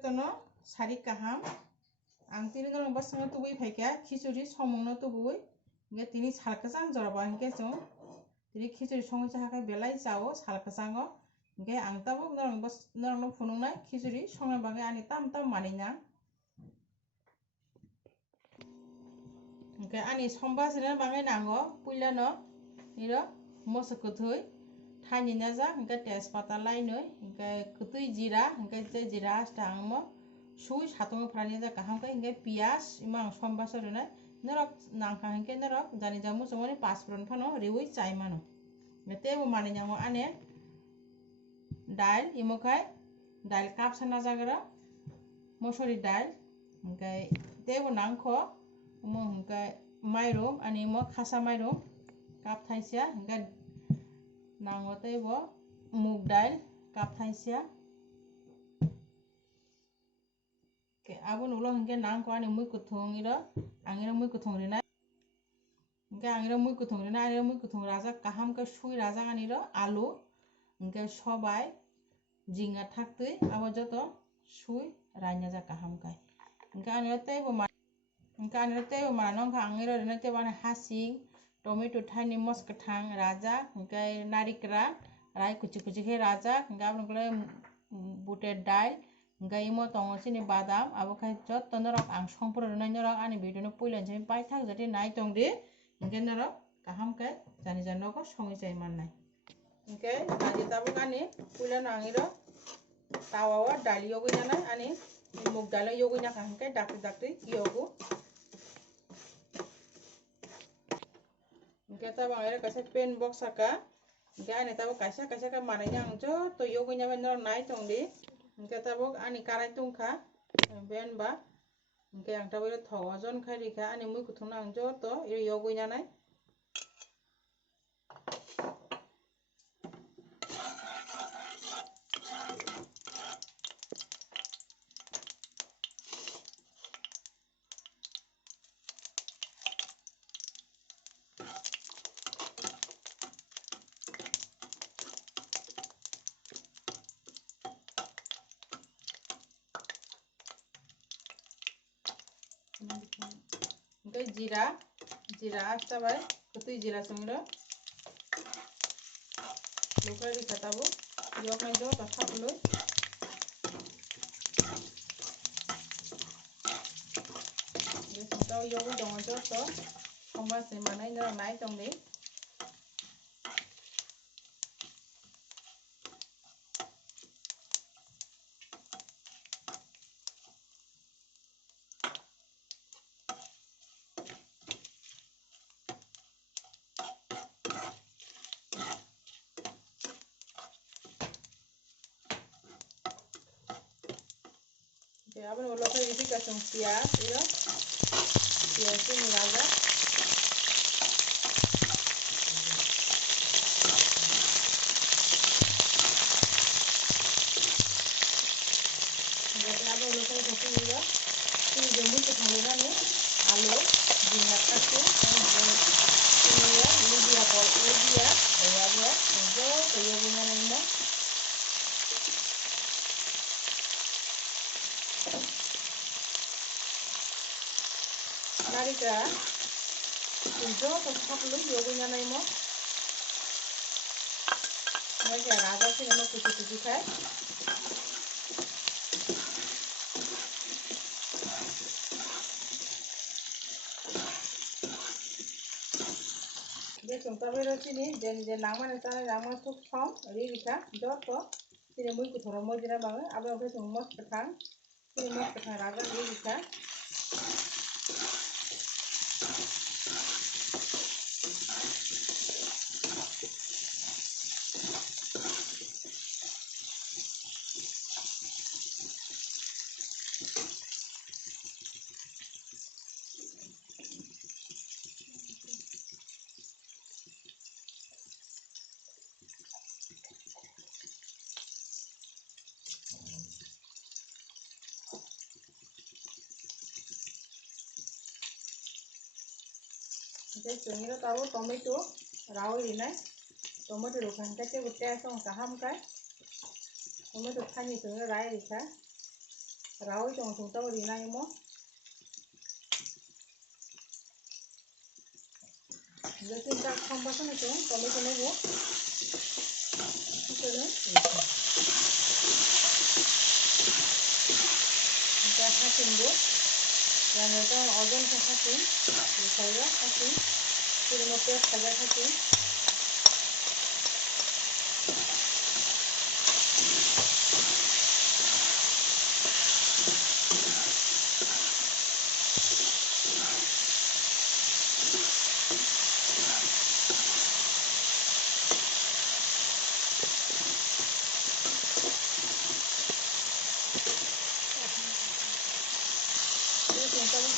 Tono sari kaham ang tini dorong basang tubui phaikya khichuri somong no tubui nge tini salkasang joraba hingke chung tini khichuri songi chahakai belai chao salkasango nge ang tabo dorong phunungnai khichuri songna bagai ani tam manui na nge ani sombasina bagai nango puilano niro moso kuthui thani najak hingke tejpata lainoi hingke kutui jira hingke je jira hasta angmo sui satung phrani ja kaham kai hingke pias imang sombasa runai norok nangka hingke norok jani jamu songoni pasforon phano riui chai mano tebo mani nyango ane dail imokai dail kapsa najagra mosori dail hingke tebo nangkho mo hingke mairum ani mo khasa mairum kap thaisia hingke nango tebo mug dail kap thaisia abon ulo hingke nangko ani mui kuthung iro angiro mui kuthung rinai hingke angiro mui kuthung rinai angiro mui kuthung rajak kaham ke sui rajak aniro alu hingke sobai jinga thaktui abo joto sui raina jak kaham kai hingke aniro tebo manano angiro rinai tebo ani hasing tomato thaini mos kathang rajak hingke narikra rai kuchi khe rajak hingke aboni ukulai buter dail hingke imo tongo chini badam abo khai jotto norok ang songpro rinai norok ani video no puilan simi pai thak jati nai tongdi hingke norok kaham kai jani jani nogo songi chai mannai hingke naji tabuk ani puilano angiro tawa o dal yogui nanai ani mug dal yogui naka hingke daktui yogu hingke tabo angiro kaisa pen box saka hingke ani tabo kaisa ka manui ang jotto yogui nabai norok nai tongdi hingke tabuk ani karai tungkha ben ba hingke ang tabo thok o jon khai rikha ani mui kuthung no ang jotto yogui nanai hingke jira chabai kutui jira songiro lukai rikha tabo yognai joto saplui tau yogui tongo joto sombasi manai norok nai tongdi aboni ulo khai rikha chung pias iro pias chini rajak abo ulo khai chini iro chini je mui kuthung rinani alu jinga thakti chini iro lubia abo jotto yogui nanai mo narikra jotto saplui yogui nanai mo moja rajak chini mo kuchi khai chung tabiro chini je nangmani chanai nangmani thuk som rikha jotto chini mui kuthung rok moidina bangai abo khai chung mos kathang chini mos kathang rajak rikha hingke chungiro tabo tomato rawi rinai tomato rokha hingke tebo tes kaham kai tomato thani chungiro rai rikha Rawi tong tong tahu di nai mo. Jadi kita kompas na tong tomato na bo. Ito na. Kita hasin bo. Yang itu oven sa hasin. Saya hasin. Jadi mo pes saja hasin.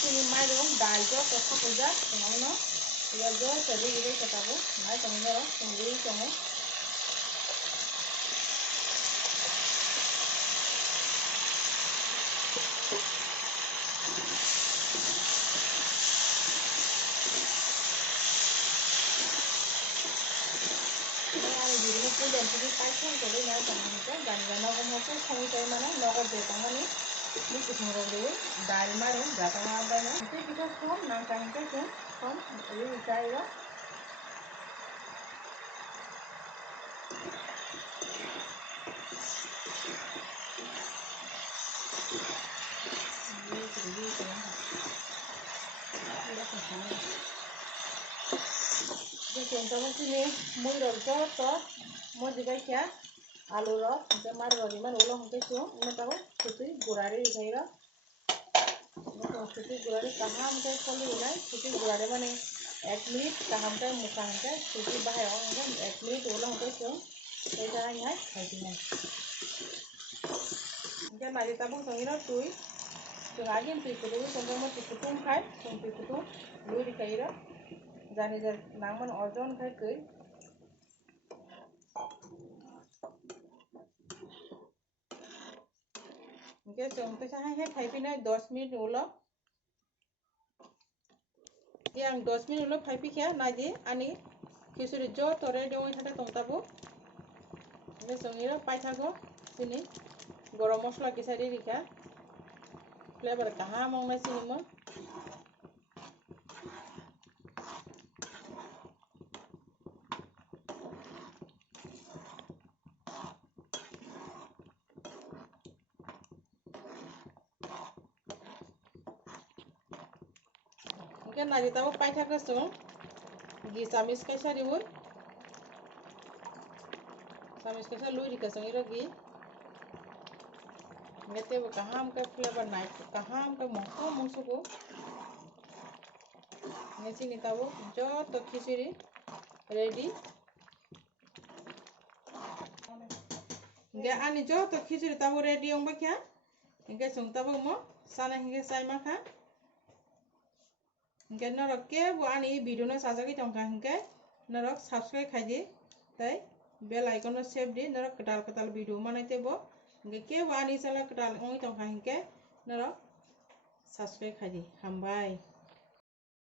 Ini mai dong dal jo ke khapuja ngono ya jo tadi ini kataku mai tengene ro tengri tenge ini di ini pun dan ini pakai jadi mai tengene kan dan no mo ko khoi tai mana no ko de tengene ini kusung dulu dal mai dong jatang ada na itu kita kom nang tang ke kom ini cai ro Jadi untuk sini muy rojor to mau juga ya alu ro kita mari ro dimana ulang itu ini tahu itu gurari kayak ini itu gurari kaham kayak kali ini itu gurari mana 1 minit kaham kayak muka kayak itu bahaya orang kan 1 minit ulang itu caranya kayak gini mungkin nanti tabung tengino tuh Tungagin tu kudu tunggu mau tukutung kai tunggu tukutung lu di kaira jani jar naman ojon kai kai Oke tunggu saya kai pina 10 minit ulo yang 10 minit ulo kai pikir naji ani kisuri jo tore dewan hata tunggu ini sengira pai thago sini goro mosla kisari dika flavor kaha mong na sini mo mungkin naji tahu pai thago sung gi samis kisari wo samis kisari lu dika sengira gi ngete wo kaham ka flavor naik kaham ka mongso ko ngesi ni tahu jo to kisiri ready nge ani jo to kisiri tahu ready ong bakya nge sung tahu mo sana nge sai maka nge norok ke bo ani video no sajagi tongka nge norok subscribe khaji tai bell icon no save di norok katal video manaite bo nge ke bo ani sala katal ong tongka nge norok subscribe khaji hambai